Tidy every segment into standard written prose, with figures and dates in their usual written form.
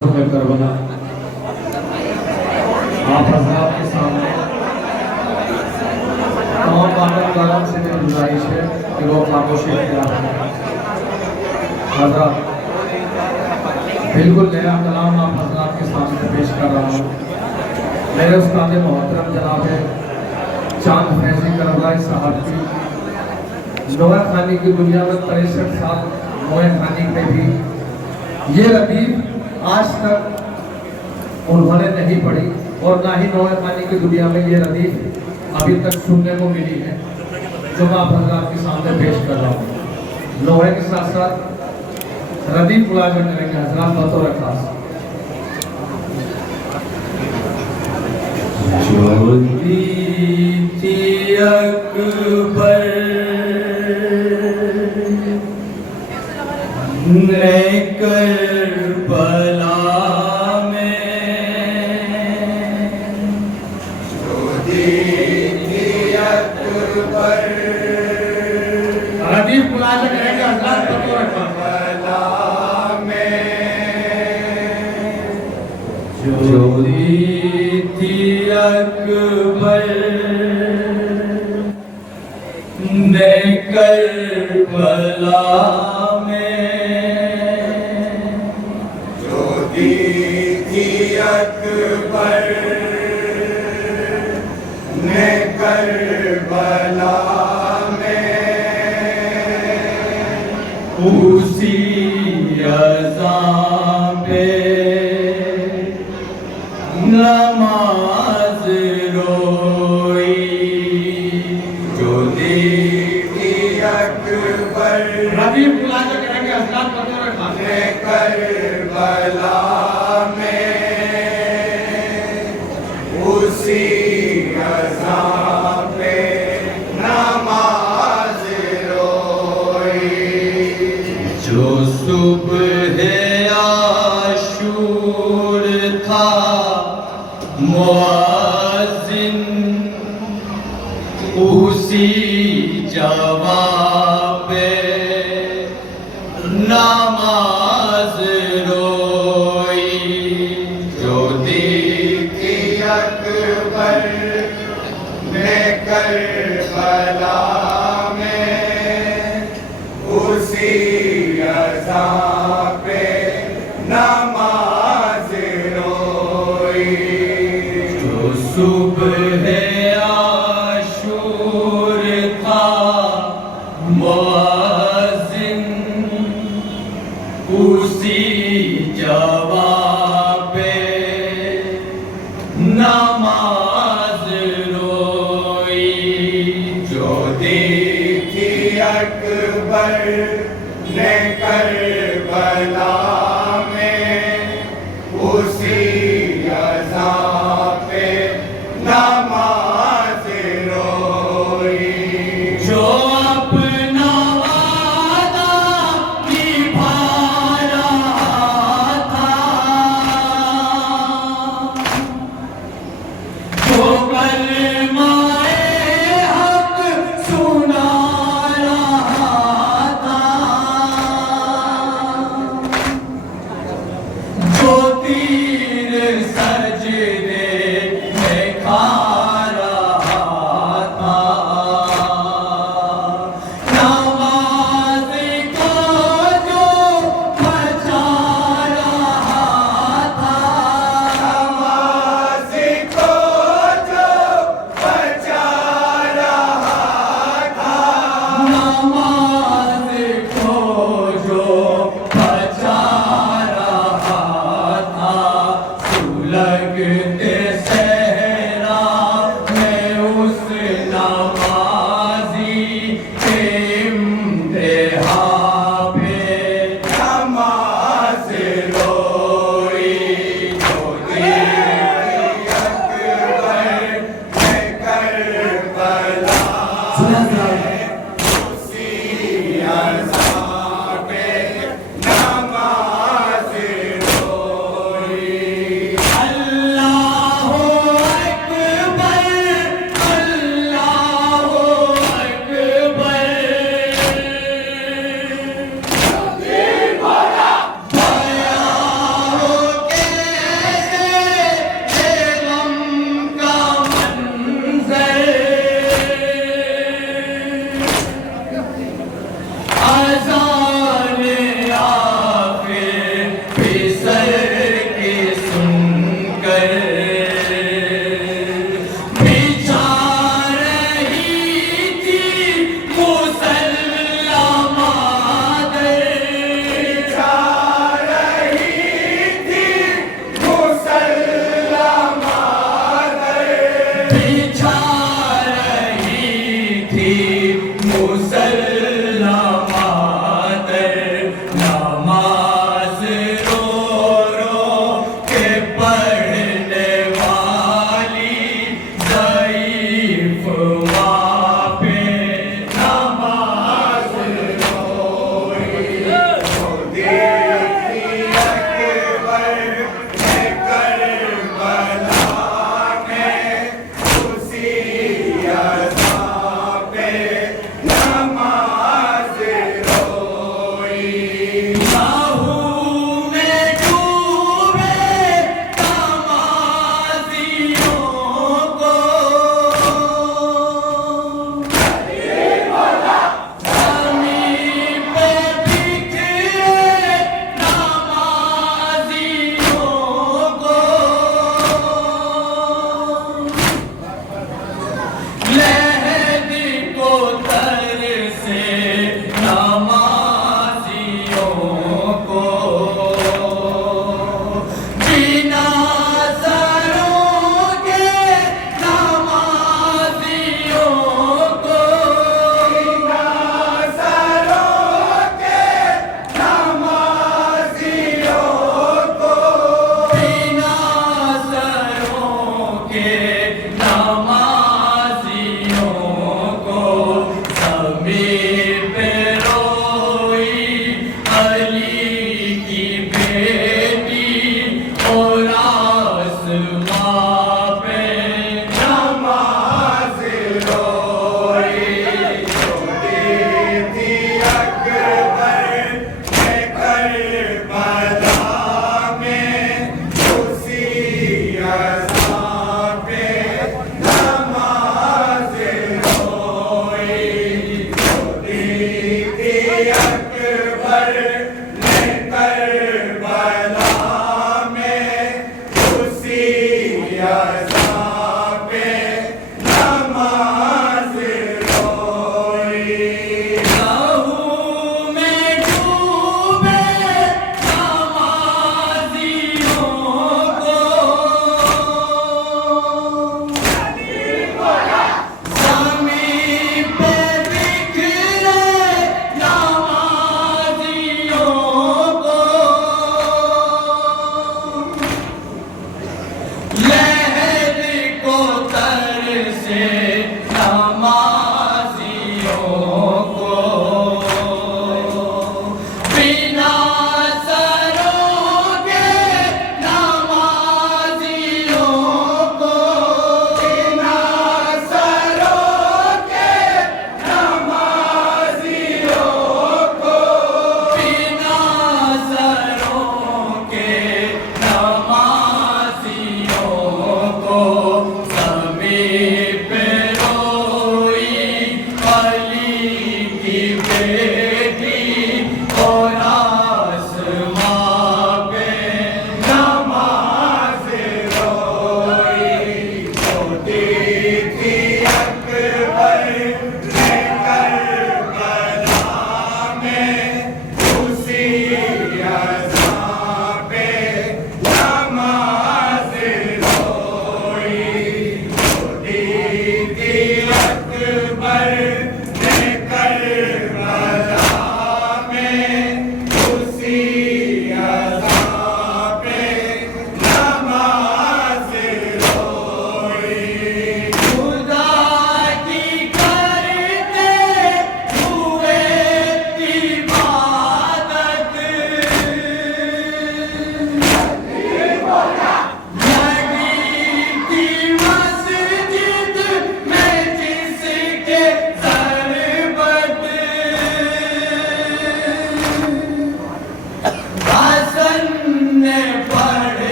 کربلا آپ حضرات کے سامنے تمام مہمانان سے میری گزارش ہے کہ وہ خاموشی اختیار کریں۔ حضرات بالکل نیا کلام آپ حضرات کے سامنے پیش کر رہا ہوں۔ میرے استاد محترم جناب چاند فیضی کربلائی صاحب کی نوح خانی کی دنیا میں 63 سال نوح خانی میں بھی یہ ردیف آج تک انہوں نے نہیں پڑھی اور نہ ہی نوح خانی کی دنیا میں یہ ردیف ابھی تک سننے کو ملی ہے جو میں آپ حضرات کے سامنے پیش کر رہا ہوں۔ نوح کے ساتھ ساتھ ردیف ملاحظہ کریں گے حضرات بطور خاص۔ جوتی تھی اکبر نے کربلا میں، جوتی تھی اکبر ردیف ملاحظہ کریں گے حضرات بطور کربلا میں، جوتی تھی اکبر نے کربلا میں، جوتی تھی اکبر نے کربلا میں، اسی اذان پہ نماز روئی، جوتی تھی اکبر ردیف ملاحظہ کریں گے حضرات بطور خاص۔ نے کربلا میں، اسی اذان پہ نماز روئی، جو صبح عاشور تھا مؤذن، اسی جواب نماز روئی، جوتی تھی اکبر نے کربلا میں، اسی اذان پہ نماز روئی، جو صبح عاشور تھا مؤذن، اسی جواب نماز روئی، جوتی تھی اکبر نے کربلا میں، اسی اذان پہ نماز روئی، جو اپنا وعدہ نبھا رہا تھا، جو کلمہ حق سنا رہا تھا، جو تیر سجدے میں کھا رہا تھا، نماز کو جو بچا رہا تھا، نماز کو جو بچا رہا تھا، نماز کو جو بچا رہا تھا،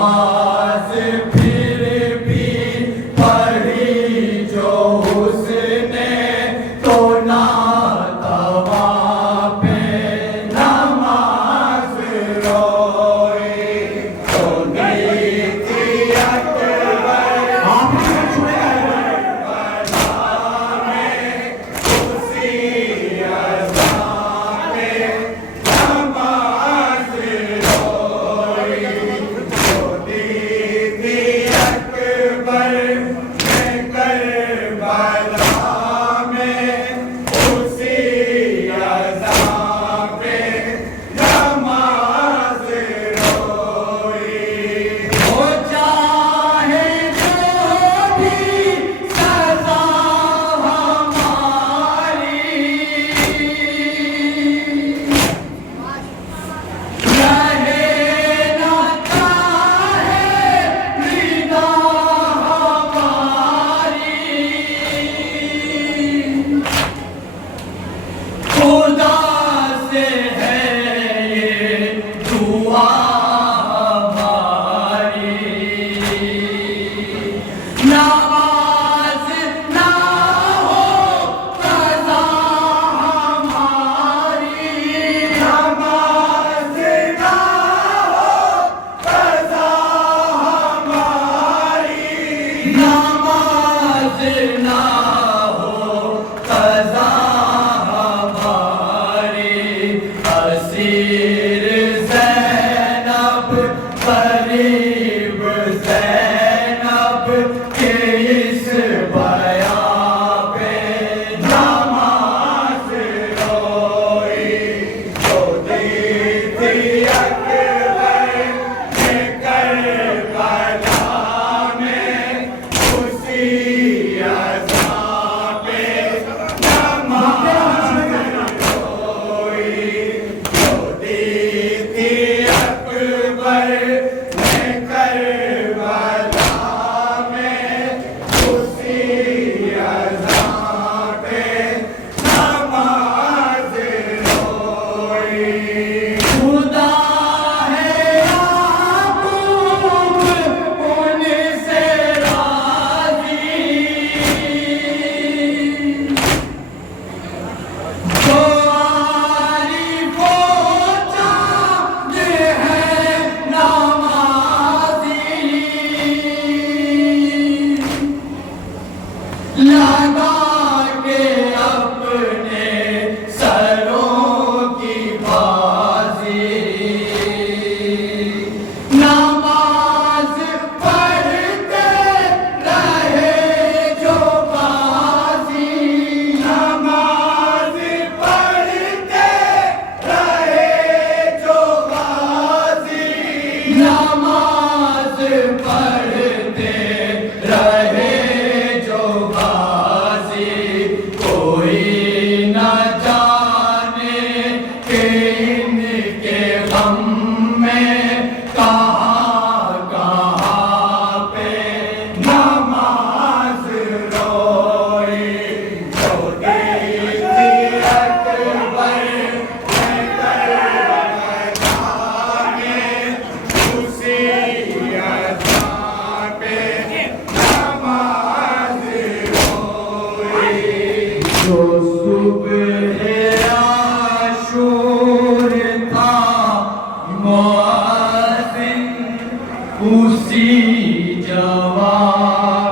نماز پھر بھی پڑھی جو اس نے تو ناتواں پہ نماز روئی تو نیت اکبر آپ چھوڑے اسی جواب